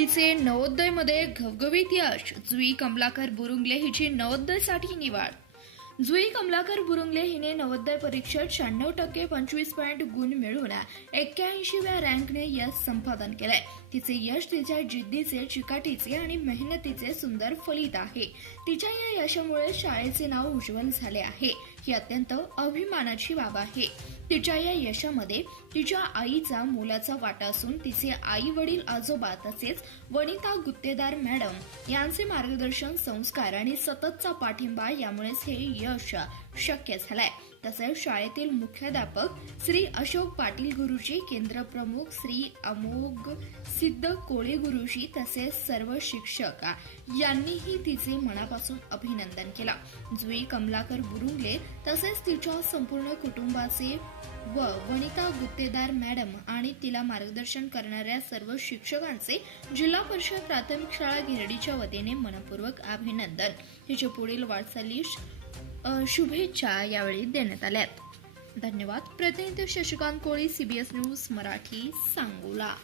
मुलीचे नवोदयमध्ये घवघवीत यश, जुई कमलाकर बुरुंगले हिची नवोदयसाठी निवड। जुई कमलाकर बुरुंगले हिने नवोदय परीक्षेत 96% 25 पॉइंट गुण मिळवून 81व्या रँकने यश संपादन केलंय। तिचे यश तिच्या जिद्दीचे, चिकाटीचे आणि मेहनतीचे सुंदर फलित आहे। तिच्या या यशामुळे शाळेचे नाव उज्ज्वल झाले आहे, ही अत्यंत अभिमानाची बाब आहे। तिच्या या यशामध्ये तिच्या आईचा मोलाचा वाटा असून तिचे आई वडील आजोबा तसेच वनिता गुत्तेदार मॅडम यांचे मार्गदर्शन, संस्कार आणि सततचा पाठिंबा यामुळेच हे यश शक्य झालंय। तसेच शाळेतील मुख्याध्यापक श्री अशोक पाटील गुरुजी, केंद्र प्रमुख श्री अमोघ सिद्ध कोळे गुरुजी तसेच सर्व शिक्षक यांनीही तिचे मनापासून अभिनंदन केलं। जुई कमलाकर बुरुंगले तसेच तिच्या संपूर्ण कुटुंबाचे व वनिता गुत्तेदार मॅडम आणि तिला मार्गदर्शन करणाऱ्या सर्व शिक्षकांचे जिल्हा परिषद प्राथमिक शाळा गिरडीच्या वतीने मनपूर्वक अभिनंदन। तिच्या पुढील वाटचालीस शुभेच्छा यावेळी देण्यात आल्यात। धन्यवाद। प्रतिनिधी शशिकांत कोळी, CBS न्यूज मराठी, सांगोला।